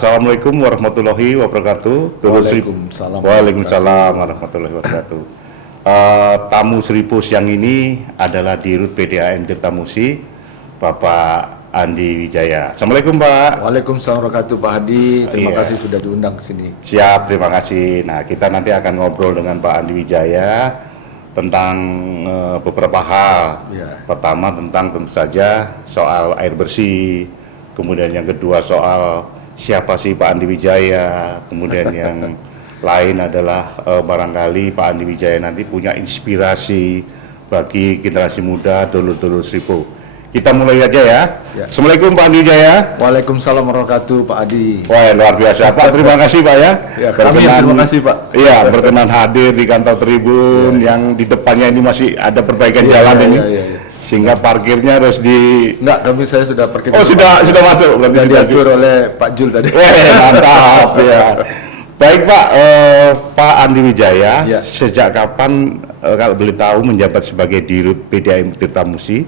Assalamualaikum warahmatullahi wabarakatuh. Waalaikumsalam warahmatullahi wabarakatuh. Tamu Seribu siang ini adalah Dirut PDAM Tirta Musi, Bapak Andi Wijaya. Assalamualaikum Pak. Waalaikumsalam warahmatullahi wabarakatuh Pak Hadi. Terima kasih sudah diundang ke sini. Siap, terima kasih. Nah, kita nanti akan ngobrol dengan Pak Andi Wijaya tentang beberapa hal. Ya. Pertama tentang tentu saja soal air bersih. Kemudian yang kedua soal siapa sih Pak Andi Wijaya. Kemudian yang lain adalah barangkali Pak Andi Wijaya nanti punya inspirasi bagi generasi muda dulur-dulur Seribu. Kita mulai aja ya. Assalamualaikum Pak Andi Wijaya. Waalaikumsalam warahmatullahi wabarakatuh Pak Adi. Wah, luar biasa Pak. Terima kasih Pak ya. Terima kasih Pak. Iya, berkenan hadir di kantor Tribun yang di depannya ini masih ada perbaikan jalan ini. Sehingga parkirnya harus Enggak, tapi saya sudah parkir. Oh, sudah masuk. Berarti sudah diatur oleh Pak Jul tadi. Mantap ya. Baik Pak, Pak Andi Wijaya, sejak kapan kalau boleh tahu menjabat sebagai Dirut PDAM Tirta Musi?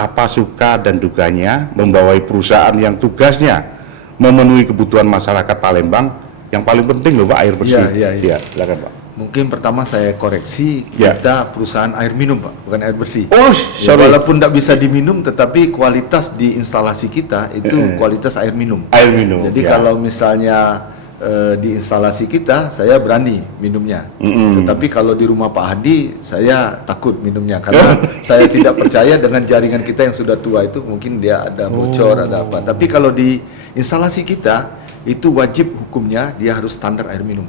Apa suka dan dukanya membawai perusahaan yang tugasnya memenuhi kebutuhan masyarakat Palembang yang paling penting loh Pak, air bersih. Iya, silakan Pak. Mungkin pertama saya koreksi, kita perusahaan air minum Pak, bukan air bersih. Oh, walaupun tidak bisa diminum, tetapi kualitas di instalasi kita itu kualitas air minum. Air minum. Jadi kalau misalnya di instalasi kita, saya berani minumnya. Tetapi kalau di rumah Pak Hadi, saya takut minumnya karena saya tidak percaya dengan jaringan kita yang sudah tua itu, mungkin dia ada bocor, ada apa. Tapi kalau di instalasi kita, itu wajib hukumnya dia harus standar air minum.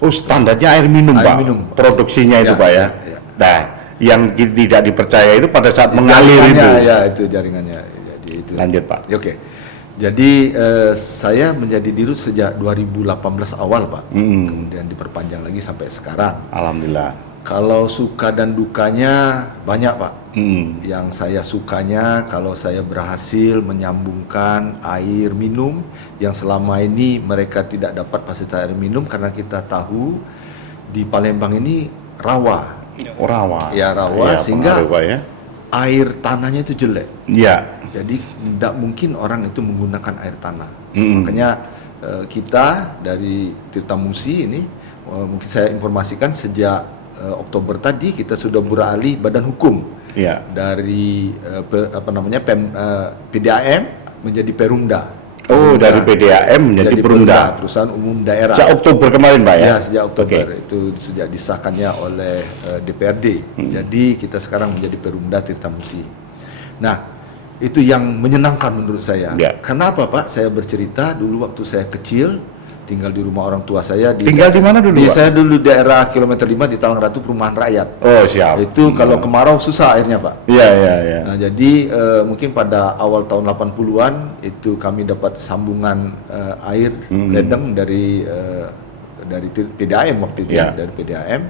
Oh, standarnya air minum Pak? Minum. Produksinya itu Pak ya? Nah, yang tidak dipercaya itu pada saat mengalir itu? Ya, itu jaringannya. Jadi, itu. Lanjut Pak. Oke. Jadi saya menjadi dirut sejak 2018 awal Pak, kemudian diperpanjang lagi sampai sekarang. Alhamdulillah. Kalau suka dan dukanya banyak Pak. Yang saya sukanya kalau saya berhasil menyambungkan air minum yang selama ini mereka tidak dapat fasilitas air minum karena kita tahu di Palembang ini rawa. Rawa. Ya rawa, sehingga air tanahnya itu jelek. Iya. Jadi tidak mungkin orang itu menggunakan air tanah. Makanya kita dari Tirta Musi ini mungkin saya informasikan sejak Oktober tadi kita sudah beralih badan hukum dari PDAM menjadi Perumda. Oh, dari PDAM menjadi Perumda, perusahaan umum daerah. Sejak Oktober kemarin Pak ya? Ya, sejak Oktober. Itu sejak disahkannya oleh DPRD. Jadi kita sekarang menjadi Perumda Tirta Musi. Nah, itu yang menyenangkan menurut saya. Kenapa Pak? Saya bercerita dulu waktu saya kecil tinggal di rumah orang tua saya. Tinggal di mana dulu Pak? Saya dulu daerah kilometer 5 di Talang Ratu, perumahan rakyat. Oh, siap. Itu kalau kemarau susah airnya Pak. Iya. Nah, jadi mungkin pada awal tahun 80-an itu kami dapat sambungan air ledeng dari PDAM waktu itu dari PDAM.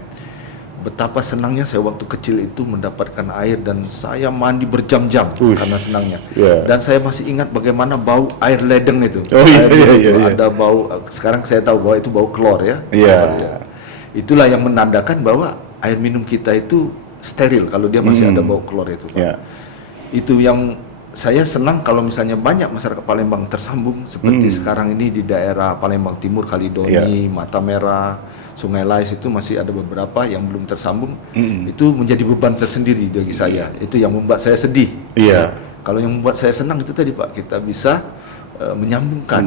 Betapa senangnya saya waktu kecil itu mendapatkan air dan saya mandi berjam-jam karena senangnya. Dan saya masih ingat bagaimana bau air ledeng itu. Ada bau, sekarang saya tahu bahwa itu bau klor ya. Itulah yang menandakan bahwa air minum kita itu steril kalau dia masih ada bau klor itu. Itu yang saya senang kalau misalnya banyak masyarakat Palembang tersambung seperti sekarang ini di daerah Palembang Timur, Kalidoni, Mata Merah, Sungai Lais itu masih ada beberapa yang belum tersambung. Itu menjadi beban tersendiri bagi saya. Itu yang membuat saya sedih. Kalau yang membuat saya senang itu tadi Pak, kita bisa menyambungkan.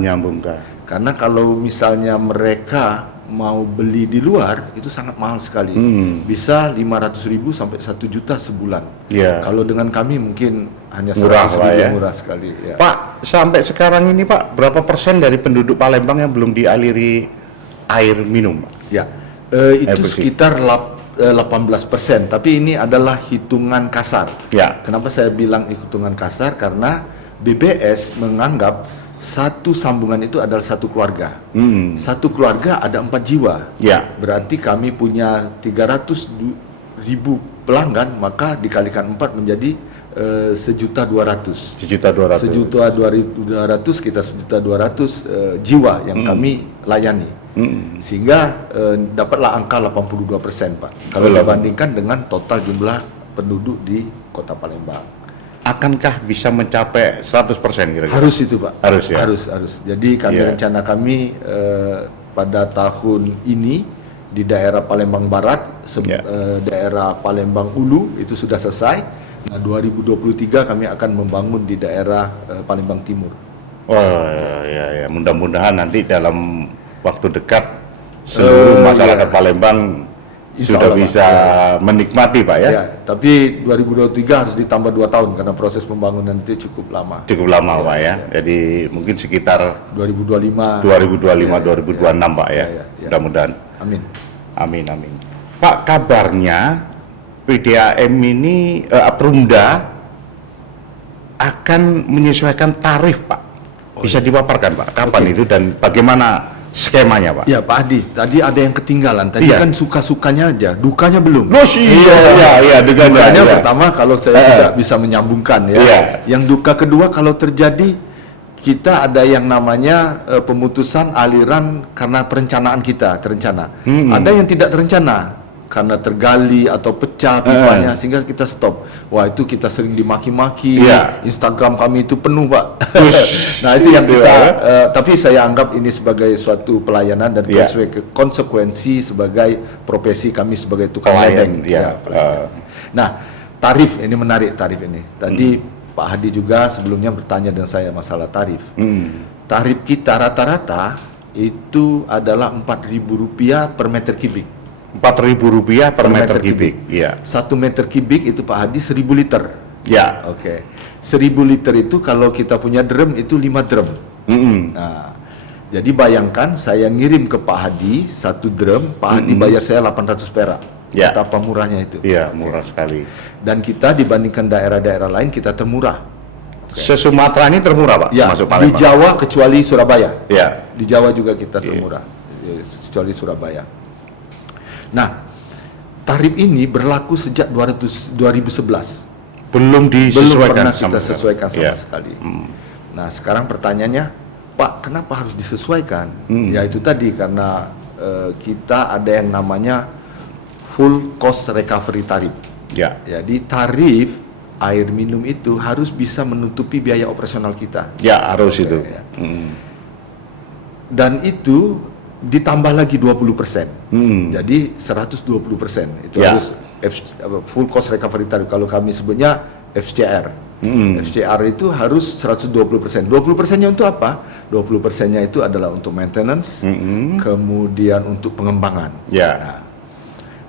Karena kalau misalnya mereka mau beli di luar itu sangat mahal sekali. Bisa 500.000 sampai 1 juta sebulan. Kalau dengan kami mungkin hanya 100.000 murah sekali. Pak, sampai sekarang ini Pak, berapa persen dari penduduk Palembang yang belum dialiri air minum? Itu sekitar 18%, tapi ini adalah hitungan kasar. Kenapa saya bilang hitungan kasar? Karena BBS menganggap satu sambungan itu adalah satu keluarga. Satu keluarga ada 4 jiwa. Berarti kami punya 300.000 pelanggan, maka dikalikan 4 menjadi 1.200.000. 1.200.000 kita 1.200.000 jiwa yang kami layani. Sehingga dapatlah angka 82% Pak. Kalau dibandingkan dengan total jumlah penduduk di Kota Palembang. akankah bisa mencapai 100% kira-kira? Harus itu Pak. Harus ya? Harus. Jadi rencana kami pada tahun ini di daerah Palembang Barat, daerah Palembang Ulu itu sudah selesai. Nah 2023 kami akan membangun di daerah Palembang Timur. Oh ya, mudah-mudahan nanti dalam waktu dekat seluruh masyarakat Palembang Insya sudah Allah, bisa menikmati Pak ya? Ya, tapi 2023 harus ditambah 2 tahun karena proses pembangunan itu cukup lama. Cukup lama Pak ya. Jadi mungkin sekitar 2025. 2026 Pak ya. Mudah-mudahan. Amin. Pak, kabarnya PDAM ini Perumda akan menyesuaikan tarif Pak. Bisa dipaparkan Pak, kapan itu dan bagaimana skemanya Pak? Ya Pak Adi, tadi ada yang ketinggalan. Tadi kan suka-sukanya aja, dukanya belum. Iya, Dukanya pertama kalau saya tidak bisa menyambungkan ya. Yang duka kedua kalau terjadi kita ada yang namanya pemutusan aliran karena perencanaan kita terencana. Ada yang tidak terencana karena tergali atau pecah pipanya sehingga kita stop. Wah itu kita sering dimaki-maki. Instagram kami itu penuh Pak. Nah itu yang kita. Tapi saya anggap ini sebagai suatu pelayanan dan konsekuensi sebagai profesi kami sebagai tukang ledeng. Nah tarif ini menarik tarif ini. Tadi Pak Hadi juga sebelumnya bertanya dengan saya masalah tarif. Tarif kita rata-rata itu adalah Rp4.000 per meter kubik. Rp4.000 per meter kubik. Iya. 1 meter kubik itu Pak Hadi 1.000 liter. Ya. Oke. 1.000 liter itu kalau kita punya drum itu 5 drum. Nah, jadi bayangkan saya ngirim ke Pak Hadi 1 drum, Pak Hadi bayar saya 800 perak. Betapa murahnya itu. Iya, murah sekali. Dan kita dibandingkan daerah-daerah lain kita termurah. Se-Sumatera ini termurah Pak? Ya, masuk di Jawa kecuali Surabaya. Ya. Di Jawa juga kita termurah, kecuali Surabaya. Nah, tarif ini berlaku sejak 2011. Belum disesuaikan pernah kita sesuaikan sama sekali. Nah, sekarang pertanyaannya, Pak, kenapa harus disesuaikan? Ya itu tadi karena kita ada yang namanya full cost recovery tarif. Ya. Jadi tarif air minum itu harus bisa menutupi biaya operasional kita. Ya, harus itu. Dan itu ditambah lagi 20%. Jadi 120%. Itu harus full cost recovery tarif. Kalau kami sebutnya FCR. FCR itu harus 120%. 20%-nya untuk apa? 20%-nya itu adalah untuk maintenance, kemudian untuk pengembangan. Nah,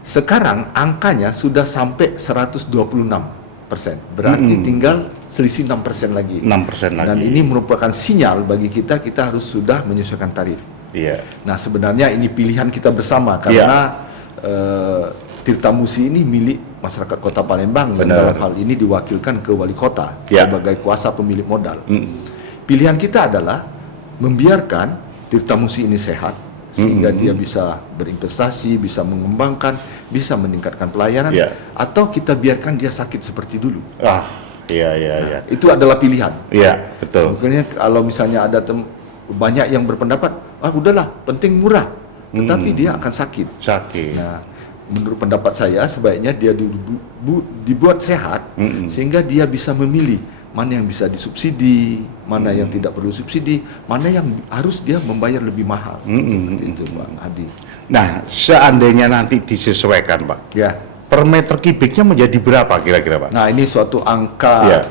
sekarang angkanya sudah sampai 126%. Berarti tinggal selisih 6% lagi. 6% lagi. Dan ini merupakan sinyal bagi kita harus sudah menyesuaikan tarif. Nah sebenarnya ini pilihan kita bersama karena Tirta Musi ini milik masyarakat Kota Palembang dan dalam hal ini diwakilkan ke wali kota sebagai kuasa pemilik modal. Pilihan kita adalah membiarkan Tirta Musi ini sehat sehingga dia bisa berinvestasi, bisa mengembangkan, bisa meningkatkan pelayanan, atau kita biarkan dia sakit seperti dulu. Iya. Itu adalah pilihan. Iya, betul. Makanya kalau misalnya ada banyak yang berpendapat, udahlah, penting murah, tetapi dia akan sakit. Nah, menurut pendapat saya sebaiknya dia dibuat sehat sehingga dia bisa memilih mana yang bisa disubsidi, mana yang tidak perlu subsidi, mana yang harus dia membayar lebih mahal. Seperti itu, Pak Hadi. Nah, seandainya nanti disesuaikan, Pak. Per meter kubiknya menjadi berapa kira-kira Pak? Nah ini suatu angka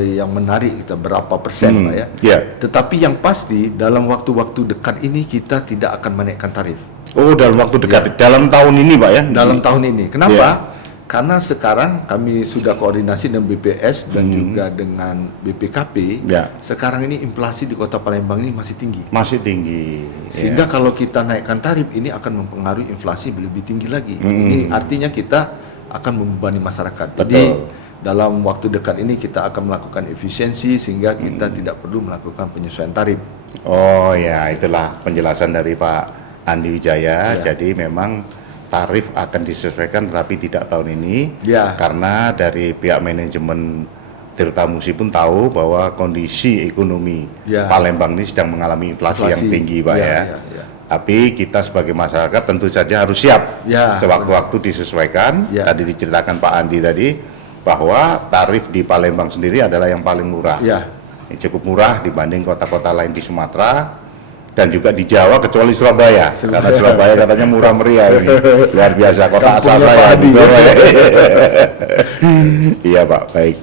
yang menarik, kita berapa persen Pak ya. Tetapi yang pasti dalam waktu-waktu dekat ini kita tidak akan menaikkan tarif. Oh dalam waktu dekat, dalam tahun ini Pak ya? Dalam tahun ini. Kenapa? Karena sekarang kami sudah koordinasi dengan BPS dan juga dengan BPKP. Sekarang ini inflasi di Kota Palembang ini masih tinggi. Masih tinggi. Sehingga kalau kita naikkan tarif ini akan mempengaruhi inflasi lebih tinggi lagi. Ini artinya kita akan membebani masyarakat. Jadi dalam waktu dekat ini kita akan melakukan efisiensi sehingga kita tidak perlu melakukan penyesuaian tarif. Oh ya, itulah penjelasan dari Pak Andi Wijaya. Jadi memang tarif akan disesuaikan tetapi tidak tahun ini karena dari pihak manajemen Tirta Musi pun tahu bahwa kondisi ekonomi Palembang ini sedang mengalami inflasi yang tinggi Pak Tapi kita sebagai masyarakat tentu saja harus siap sewaktu-waktu disesuaikan. Tadi diceritakan Pak Andi tadi bahwa tarif di Palembang sendiri adalah yang paling murah. Ya. Ini cukup murah dibanding kota-kota lain di Sumatera dan juga di Jawa kecuali Surabaya. Karena Surabaya katanya murah meriah ini. Luar biasa, kota asal Kampungnya saya Pak di Adi. Surabaya. Iya Pak, baik.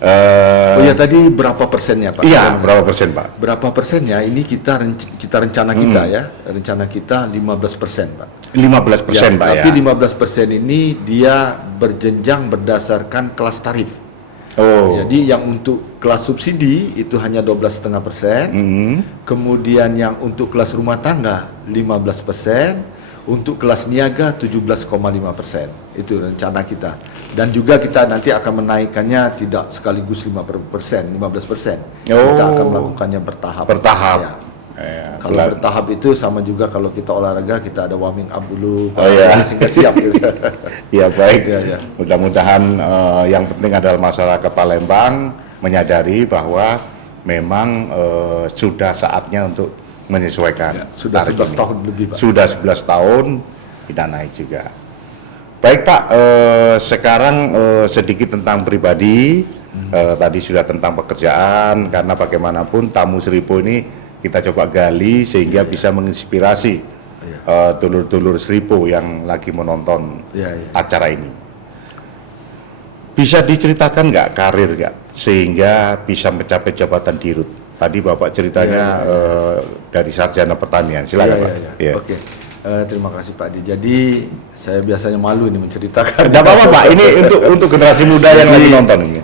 Oh ya, tadi berapa persennya Pak? Iya, berapa persen Pak? Berapa persennya ini kita rencana kita ya, rencana kita 15% Pak. 15% Pak ya. Tapi 15% ini dia berjenjang berdasarkan kelas tarif. Oh. Jadi yang untuk kelas subsidi itu hanya 12,5%, kemudian yang untuk kelas rumah tangga 15%, untuk kelas niaga 17,5%. Itu rencana kita. Dan juga kita nanti akan menaikkannya tidak sekaligus 15%. Kita akan melakukannya bertahap. Bertahap. Ya. Kalau bertahap itu sama juga kalau kita olahraga, kita ada warming up dulu, sehingga siap. Ya baik. Ya. Mudah-mudahan yang penting adalah masyarakat Palembang menyadari bahwa memang sudah saatnya untuk menyesuaikan. Ya, sudah tarif 11 ini. tahun lebih Pak. Sudah 11 tahun tidak naik juga. Baik Pak, sekarang sedikit tentang pribadi. Tadi sudah tentang pekerjaan, karena bagaimanapun tamu Seripo ini kita coba gali sehingga bisa menginspirasi dulur-dulur Seripo yang lagi menonton acara ini. Bisa diceritakan nggak karir nggak sehingga bisa mencapai jabatan dirut? Tadi Bapak ceritanya dari sarjana pertanian. Silakan Pak. Ya. Oke. Terima kasih Pak Adi. Jadi saya biasanya malu ini menceritakan. Tidak apa-apa Pak. Ini untuk generasi muda yang lagi nonton ini.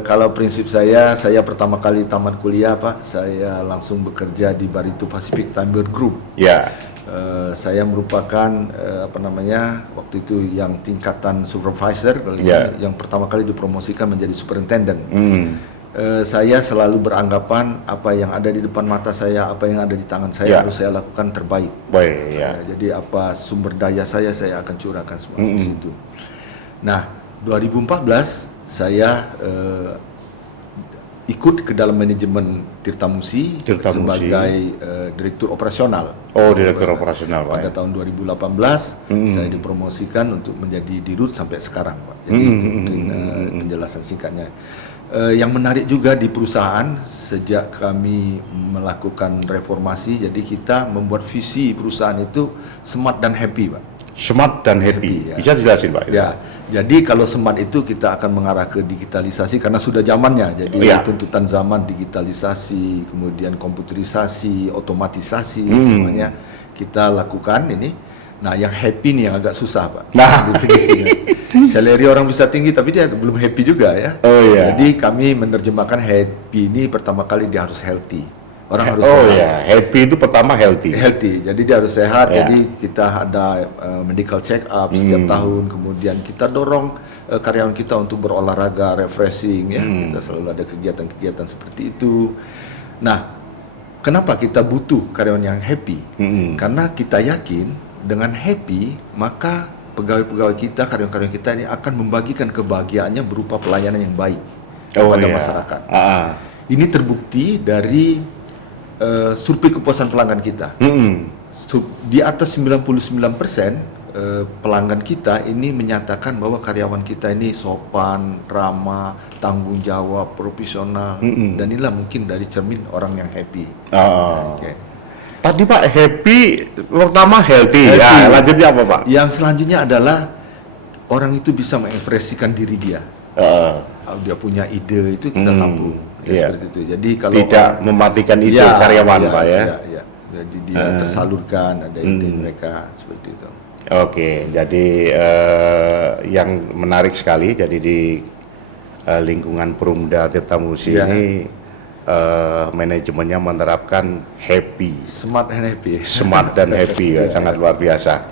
Kalau prinsip saya pertama kali tamat kuliah Pak, saya langsung bekerja di Barito Pacific Timber Group. Ya. Saya merupakan waktu itu yang tingkatan supervisor, yang pertama kali dipromosikan menjadi superintendent. Saya selalu beranggapan apa yang ada di depan mata saya, apa yang ada di tangan saya harus saya lakukan terbaik. Baik, ya. Jadi apa sumber daya saya akan curahkan semua di situ. Nah, 2014 saya ikut ke dalam manajemen Tirtamusi sebagai direktur operasional. Oh, direktur operasional Pak. Pada tahun 2018 saya dipromosikan untuk menjadi dirut sampai sekarang Pak. Jadi itu mungkin penjelasan singkatnya. Yang menarik juga di perusahaan, sejak kami melakukan reformasi, jadi kita membuat visi perusahaan itu smart dan happy Pak. Smart dan happy. Bisa dijelasin Pak? Ya, jadi kalau smart itu kita akan mengarah ke digitalisasi karena sudah zamannya. Jadi tuntutan zaman digitalisasi, kemudian komputerisasi, otomatisasi, semuanya kita lakukan ini. Nah, yang happy nih yang agak susah Pak. Salary orang bisa tinggi tapi dia belum happy juga ya. Jadi kami menerjemahkan happy ini pertama kali dia harus healthy. Orang harus sehat. Happy itu pertama healthy. Jadi dia harus sehat. Jadi kita ada medical check up setiap tahun. Kemudian kita dorong karyawan kita untuk berolahraga, refreshing ya. Kita selalu ada kegiatan-kegiatan seperti itu. Nah, kenapa kita butuh karyawan yang happy? Karena kita yakin dengan happy maka pegawai-pegawai kita, karyawan-karyawan kita ini akan membagikan kebahagiaannya berupa pelayanan yang baik kepada masyarakat. Ini terbukti dari survei kepuasan pelanggan kita. Di atas 99% pelanggan kita ini menyatakan bahwa karyawan kita ini sopan, ramah, tanggung jawab, profesional, dan inilah mungkin dari cermin orang yang happy. Tadi Pak happy, pertama healthy. Ya, lanjutnya apa Pak? Yang selanjutnya adalah orang itu bisa mengekspresikan diri dia. Dia punya ide itu kita tampung. Seperti itu. Jadi kalau tidak mematikan itu karyawan Pak ya. Jadi dia tersalurkan ada ide mereka seperti itu. Oke, jadi yang menarik sekali. Jadi di lingkungan Perumda Tirtamusi ini manajemennya menerapkan happy, smart dan happy, sangat luar biasa.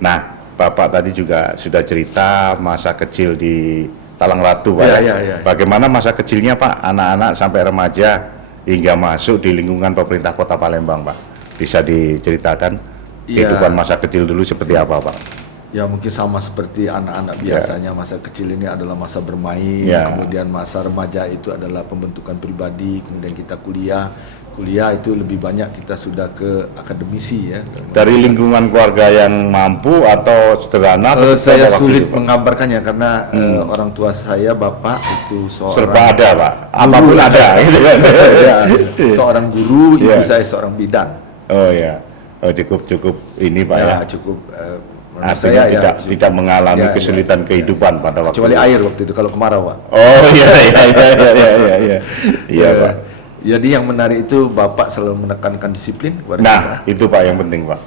Nah, Bapak tadi juga sudah cerita masa kecil di Talang Ratu, Pak. Bagaimana masa kecilnya Pak, anak-anak sampai remaja hingga masuk di lingkungan pemerintah Kota Palembang, Pak? Bisa diceritakan kehidupan masa kecil dulu seperti apa, Pak? Ya mungkin sama seperti anak-anak biasanya, masa kecil ini adalah masa bermain, kemudian masa remaja itu adalah pembentukan pribadi, kemudian kita kuliah. kuliah itu lebih banyak kita sudah ke akademisi ya. Dari lingkungan keluarga yang mampu atau sederhana? Atau Saya waktu sulit itu, Pak? menggambarkannya karena orang tua saya, bapak itu Serba seorang ada, Pak. Apapun ada, gitu kan? ya, seorang guru, ibu Iya. saya seorang bidan. Oh ya, cukup ini Pak ya. Cukup. Menurut Artinya saya tidak mengalami Ya, kesulitan kehidupan pada waktu kecuali itu. air waktu itu kalau kemarau, Pak. Oh iya, iya Pak. Jadi yang menarik itu bapak selalu menekankan disiplin kepada kita. Nah itu Pak yang penting Pak.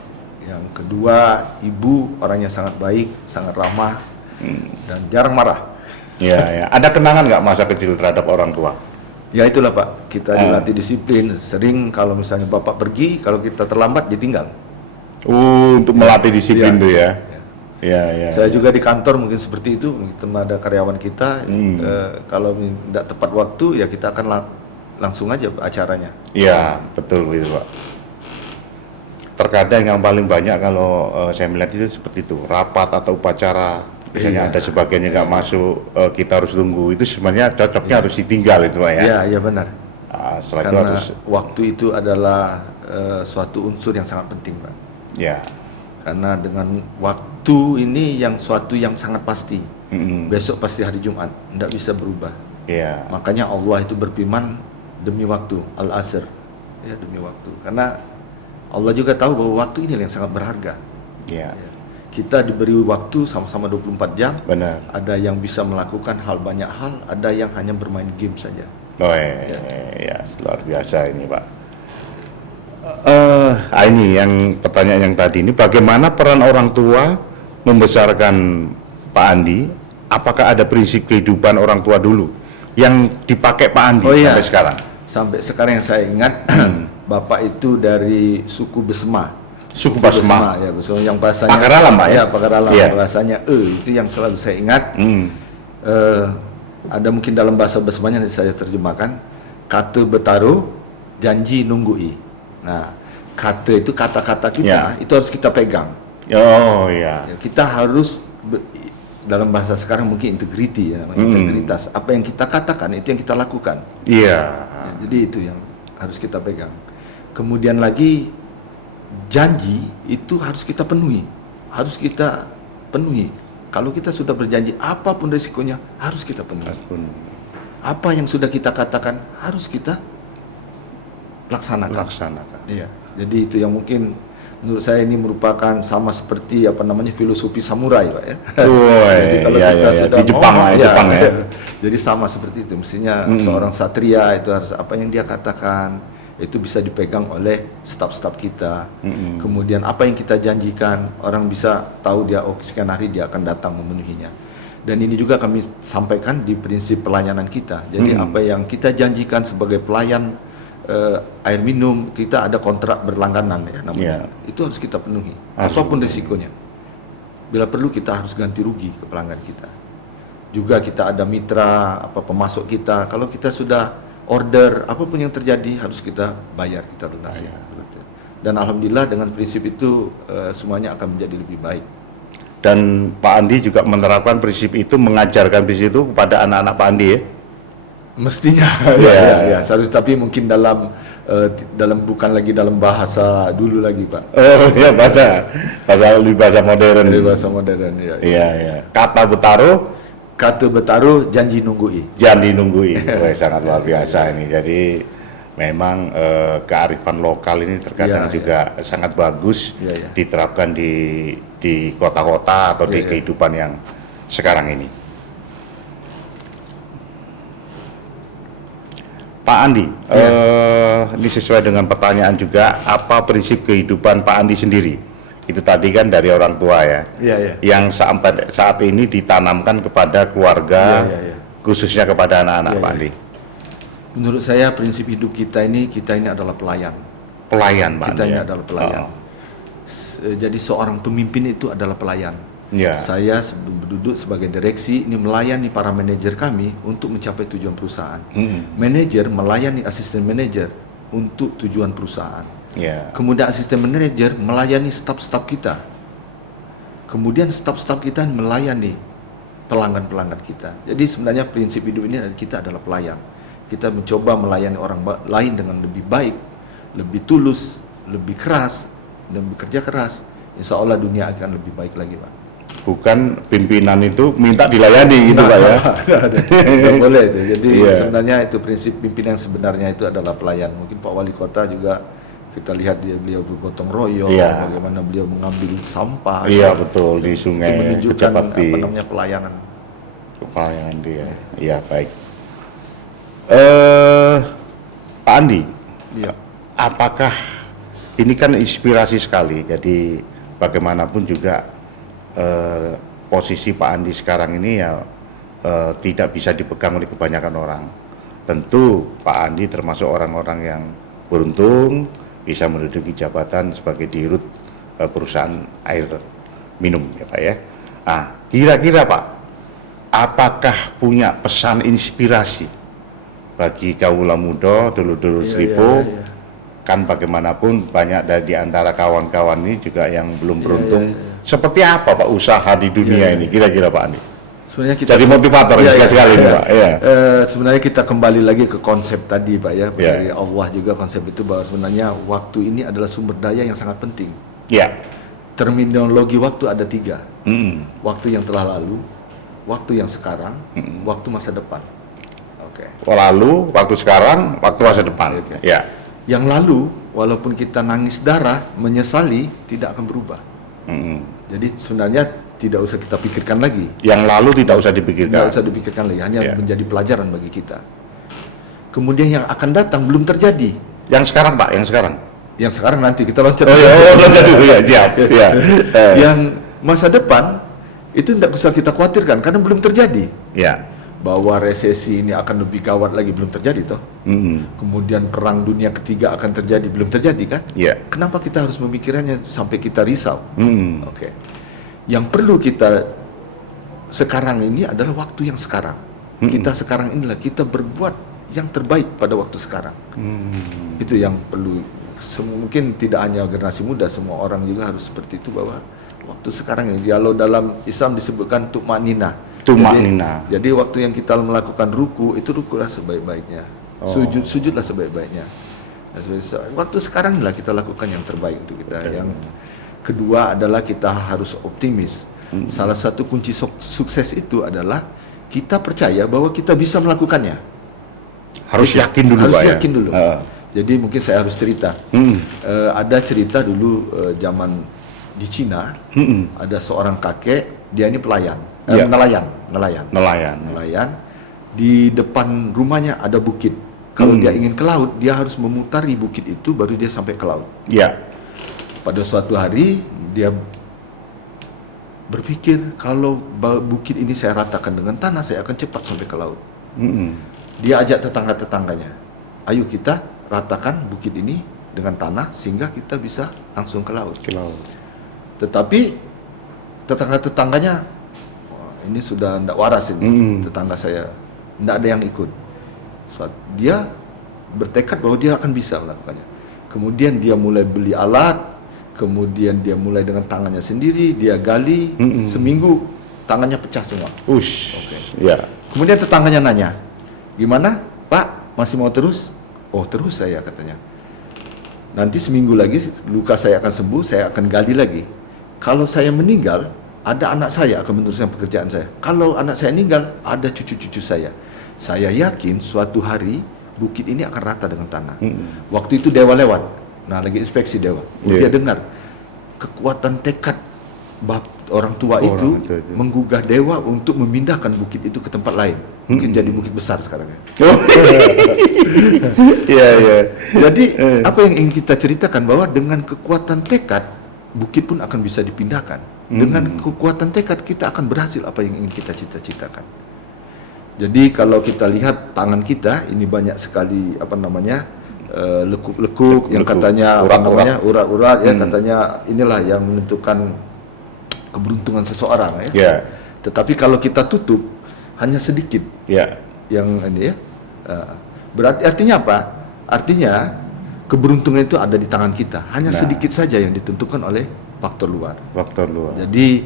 Yang kedua, ibu orangnya sangat baik, sangat ramah, dan jarang marah. Ya. Ada kenangan nggak masa kecil terhadap orang tua? Ya itulah Pak, kita dilatih disiplin. Sering kalau misalnya bapak pergi, kalau kita terlambat ditinggal. Untuk melatih disiplin Iya. tuh ya. Ya. Saya juga di kantor mungkin seperti itu, mungkin ada karyawan kita, kalau tidak tepat waktu ya kita akan langsung aja acaranya. Iya, betul gitu Pak. Terkadang yang paling banyak kalau saya melihat itu seperti itu, rapat atau upacara, misalnya Iya. ada sebagian yang nggak masuk, kita harus tunggu. Itu sebenarnya cocoknya harus ditinggal itu Pak ya. Iya benar. Setelah itu Karena harus, waktu itu adalah suatu unsur yang sangat penting, Pak. ya. Karena dengan waktu ini suatu yang sangat pasti. Besok pasti hari Jumat, tidak bisa berubah. Iya. Makanya Allah itu berfirman demi waktu, al-asr, ya demi waktu. Karena Allah juga tahu bahwa waktu ini yang sangat berharga. Iya. Kita diberi waktu sama-sama 24 jam. Benar. Ada yang bisa melakukan banyak hal, ada yang hanya bermain game saja. Oh ya, luar biasa ini Pak. Ini yang pertanyaan yang tadi ini, bagaimana peran orang tua membesarkan Pak Andi? Apakah ada prinsip kehidupan orang tua dulu yang dipakai Pak Andi sampai sekarang? Sampai sekarang yang saya ingat, bapak itu dari suku Besema. Suku Besema. Ya, Besema yang bahasanya Pakaralam, Pak ya? Ya, Pakaralam. Iya. Bahasanya itu yang selalu saya ingat. Ada mungkin dalam bahasa Besemanya nanti saya terjemahkan, kata betaro, janji nunggui. Nah, kata itu kata-kata kita, itu harus kita pegang. Oh iya. Ya, kita harus dalam bahasa sekarang mungkin integrity ya, integritas. Apa yang kita katakan itu yang kita lakukan. Iya. Ya, jadi itu yang harus kita pegang. Kemudian lagi janji itu harus kita penuhi. Harus kita penuhi. Kalau kita sudah berjanji apapun risikonya harus kita penuhi. Apa yang sudah kita katakan harus kita laksanakan. Iya. Jadi itu yang mungkin menurut saya ini merupakan sama seperti filosofi samurai, Pak ya. Jadi kalau kita sudah di Jepang, Jepang ya. Jadi sama seperti itu. Mestinya seorang satria itu harus apa yang dia katakan itu bisa dipegang oleh staf-staf kita. Kemudian apa yang kita janjikan orang bisa tahu dia sekian hari dia akan datang memenuhinya. Dan ini juga kami sampaikan di prinsip pelayanan kita. Jadi apa yang kita janjikan sebagai pelayan air minum, kita ada kontrak berlangganan ya namanya. Itu harus kita penuhi. Apapun risikonya. Bila perlu kita harus ganti rugi ke pelanggan kita. Juga kita ada mitra pemasok kita. Kalau kita sudah order apapun yang terjadi harus kita bayar, kita lunasi. Dan alhamdulillah dengan prinsip itu semuanya akan menjadi lebih baik. Dan Pak Andi juga menerapkan prinsip itu, mengajarkan prinsip itu kepada anak-anak Pak Andi ya? Mestinya ya. Seharusnya, tapi mungkin dalam bukan lagi dalam bahasa dulu lagi, Pak. Oh ya, lebih bahasa modern. Dari bahasa modern ya. Iya. Kata betaro, janji nunggui. Janji nunggui. Sangat luar biasa ini. Jadi memang kearifan lokal ini terkadang juga sangat bagus diterapkan di kota-kota atau di kehidupan yang sekarang ini. Pak Andi, ini sesuai dengan pertanyaan juga, apa prinsip kehidupan Pak Andi sendiri? Itu tadi kan dari orang tua ya, yang sampai saat ini ditanamkan kepada keluarga, khususnya kepada anak-anak Pak Andi. Menurut saya prinsip hidup kita ini adalah pelayan. Pelayan, Pak. Kita ini adalah pelayan. Jadi seorang pemimpin itu adalah pelayan. Saya duduk sebagai direksi ini melayani para manajer kami untuk mencapai tujuan perusahaan. Manajer melayani asisten manajer untuk tujuan perusahaan. Kemudian asisten manajer melayani staf-staf kita. Kemudian staf-staf kita melayani pelanggan-pelanggan kita. Jadi sebenarnya prinsip hidup ini kita adalah pelayan. Kita mencoba melayani orang lain dengan lebih baik lebih tulus, lebih keras, dan bekerja keras, insya Allah dunia akan lebih baik lagi, Pak. Bukan pimpinan itu minta dilayani gitu Pak ya. Tidak boleh itu. Jadi Iya. sebenarnya itu prinsip pimpinan sebenarnya itu adalah pelayan. Mungkin Pak Wali Kota juga kita lihat beliau bergotong royong, Iya. bagaimana beliau mengambil sampah. Iya betul di Itu Sungai menunjukkan Kejabakti. apa namanya pelayanan. Pelayanan dia. Iya baik. Pak Andi, Iya. apakah ini kan inspirasi sekali. Jadi bagaimanapun juga posisi Pak Andi sekarang ini ya tidak bisa dipegang oleh kebanyakan orang. Tentu Pak Andi termasuk orang-orang yang beruntung bisa menduduki jabatan sebagai dirut perusahaan air minum ya Pak ya. Nah, kira-kira Pak, apakah punya pesan inspirasi bagi kaula muda, dulur-dulur Slipo? iya. Kan bagaimanapun banyak dari antara kawan-kawan ini juga yang belum beruntung. Seperti apa Pak usaha di dunia ini kira-kira Pak Andi? Sebenarnya kita Jadi motivator sekali-sekali nih Pak. Iya. Sebenarnya kita kembali lagi ke konsep tadi Pak ya, Iya. dari Allah juga konsep itu bahwa sebenarnya waktu ini adalah sumber daya yang sangat penting. Iya. Terminologi waktu ada 3. Mm-mm. Waktu yang telah lalu, waktu yang sekarang, waktu masa depan. Oke. Lalu, waktu sekarang, waktu masa depan. Oke. Ya. Yang lalu, walaupun kita nangis darah, menyesali, tidak akan berubah. Mm-mm. Jadi sebenarnya tidak usah kita pikirkan lagi. Yang lalu tidak usah Tidak dipikirkan. usah dipikirkan lagi, hanya Ya. menjadi pelajaran bagi kita. Kemudian yang akan datang belum terjadi. Yang sekarang Pak, yang sekarang. Yang sekarang nanti kita loncat. belum jadi ya, siap. Ya. Yang masa depan itu tidak usah kita khawatirkan karena belum terjadi. Ya. Bahwa resesi ini akan lebih gawat lagi belum terjadi toh. Mm-mm. Kemudian perang dunia ketiga akan terjadi belum terjadi kan? Ya. Kenapa kita harus memikirkannya sampai kita risau? Mm-mm. Oke. Yang perlu kita sekarang ini adalah waktu yang sekarang. Kita sekarang inilah kita berbuat yang terbaik pada waktu sekarang. Itu yang perlu. Mungkin tidak hanya generasi muda, semua orang juga harus seperti itu bahwa waktu sekarang ini. Kalau dalam Islam disebutkan tumanina. Tumanina. Jadi waktu yang kita melakukan ruku itu rukulah sebaik-baiknya. Sujudlah sebaik-baiknya. Waktu sekarang inilah kita lakukan yang terbaik untuk kita. Yang kedua adalah kita harus optimis. Salah satu kunci sukses itu adalah kita percaya bahwa kita bisa melakukannya. Harus yakin dulu Harus Pak ya. yakin dulu. Jadi mungkin saya harus cerita. Ada cerita dulu zaman di Cina, ada seorang kakek, dia ini pelayan, Ya. nelayan. Nelayan. Di depan rumahnya ada bukit. Kalau dia ingin ke laut, dia harus memutari bukit itu baru dia sampai ke laut. Ya. Pada suatu hari dia berpikir kalau bukit ini saya ratakan dengan tanah, saya akan cepat sampai ke laut. Mm-mm. Dia ajak tetangga-tetangganya, ayo kita ratakan bukit ini dengan tanah sehingga kita bisa langsung ke laut. Ke laut. Tetapi tetangga-tetangganya, wah, ini sudah tidak waras ini, tetangga saya, tidak ada yang ikut. Dia bertekad bahwa dia akan bisa melakukannya. Kemudian dia mulai beli alat, kemudian dia mulai dengan tangannya sendiri, dia gali, seminggu tangannya pecah semua. Ya. Kemudian tetangganya nanya, gimana Pak, masih mau terus? Oh terus saya katanya. Nanti seminggu lagi luka saya akan sembuh, saya akan gali lagi. Kalau saya meninggal, ada anak saya akan meneruskan pekerjaan saya. Kalau anak saya meninggal, ada cucu-cucu saya. Saya yakin suatu hari bukit ini akan rata dengan tanah. Waktu itu dewa lewat. Nah, lagi inspeksi dewa. Dia dengar kekuatan tekad orang tua itu menggugah dewa untuk memindahkan bukit itu ke tempat lain. Mungkin jadi bukit besar sekarang ya. Iya, iya. Jadi apa yang ingin kita ceritakan bahwa dengan kekuatan tekad bukit pun akan bisa dipindahkan. Dengan kekuatan tekad kita akan berhasil apa yang ingin kita cita-citakan. Jadi kalau kita lihat tangan kita ini banyak sekali apa namanya lekuk-lekuk yang katanya urat-urat ya katanya inilah yang menentukan keberuntungan seseorang ya. Ya. Tetapi kalau kita tutup hanya sedikit Ya. yang ini ya. Berarti artinya apa? Artinya keberuntungan itu ada di tangan kita. Hanya sedikit saja yang ditentukan oleh faktor luar. Faktor luar. Jadi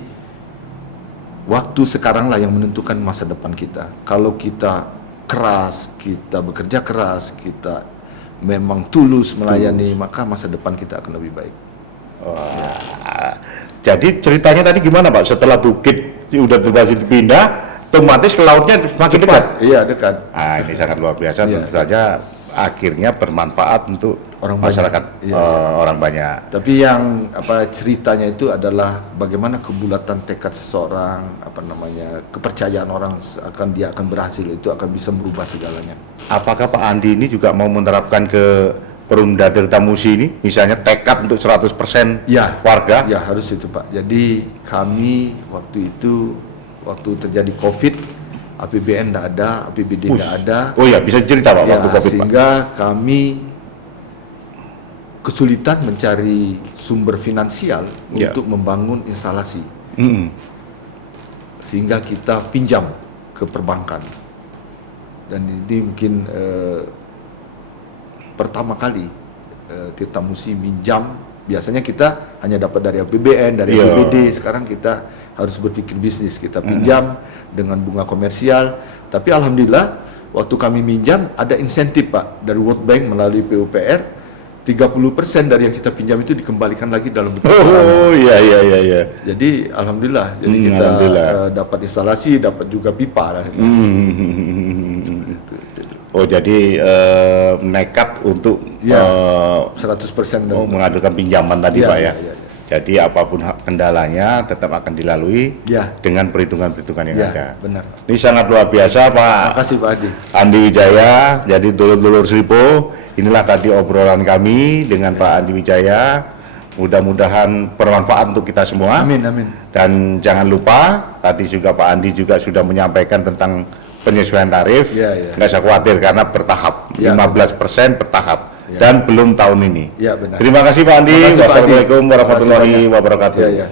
waktu sekaranglah yang menentukan masa depan kita. Kalau kita keras, kita bekerja keras, kita memang tulus melayani, maka masa depan kita akan lebih baik. Wah. Jadi ceritanya tadi gimana Pak? Setelah bukit udah berhasil dipindah, otomatis ke lautnya semakin dekat. Iya, dekat. Nah, ini sangat luar biasa. Iya. Tentu saja akhirnya bermanfaat untuk Orang masyarakat banyak. Iya, orang banyak. Tapi yang ceritanya itu adalah bagaimana kebulatan tekad seseorang, kepercayaan orang dia akan berhasil, itu akan bisa merubah segalanya. Apakah Pak Andi ini juga mau menerapkan ke Perumda Tirta Musi ini, misalnya tekad untuk 100% Ya, warga? ya harus itu Pak. Jadi kami waktu terjadi COVID, APBN tidak ada, APBD tidak ada. Oh ya, bisa cerita Pak Ya, waktu COVID Pak? sehingga kami kesulitan mencari sumber finansial Ya. untuk membangun instalasi. Mm-mm. Sehingga kita pinjam ke perbankan. Dan ini mungkin pertama kali Tirta Musi minjam. Biasanya kita hanya dapat dari APBN, dari Iya. APBD. Sekarang kita harus berpikir bisnis. Kita pinjam dengan bunga komersial. Tapi alhamdulillah waktu kami minjam ada insentif Pak dari World Bank melalui PUPR. 30% dari yang kita pinjam itu dikembalikan lagi dalam bentuk barang. Oh iya. Jadi alhamdulillah, jadi kita Alhamdulillah. dapat instalasi, dapat juga pipa lah. Oh jadi nekat untuk Ya, 100% mengajukan pinjaman tadi Iya, Pak ya. iya. Jadi apapun kendalanya tetap akan dilalui Ya, dengan perhitungan-perhitungan yang ya, ada. benar. Ini sangat luar biasa Pak Makasih Pak Adi. Andi Wijaya. Jadi dulur-dulur Sripo, inilah tadi obrolan kami dengan Pak Andi Wijaya. Mudah-mudahan bermanfaat untuk kita semua. Amin, amin. Dan jangan lupa tadi juga Pak Andi juga sudah menyampaikan tentang penyesuaian tarif. Ya, ya. Nggak usah khawatir karena bertahap, Ya, 15% bertahap. Ya. Dan belum tahun ini. Ya, benar. Terima kasih Pak Andi. Terima kasih, Pak Andi. Wassalamualaikum Terima kasih warahmatullahi banyak. wabarakatuh. Ya, ya.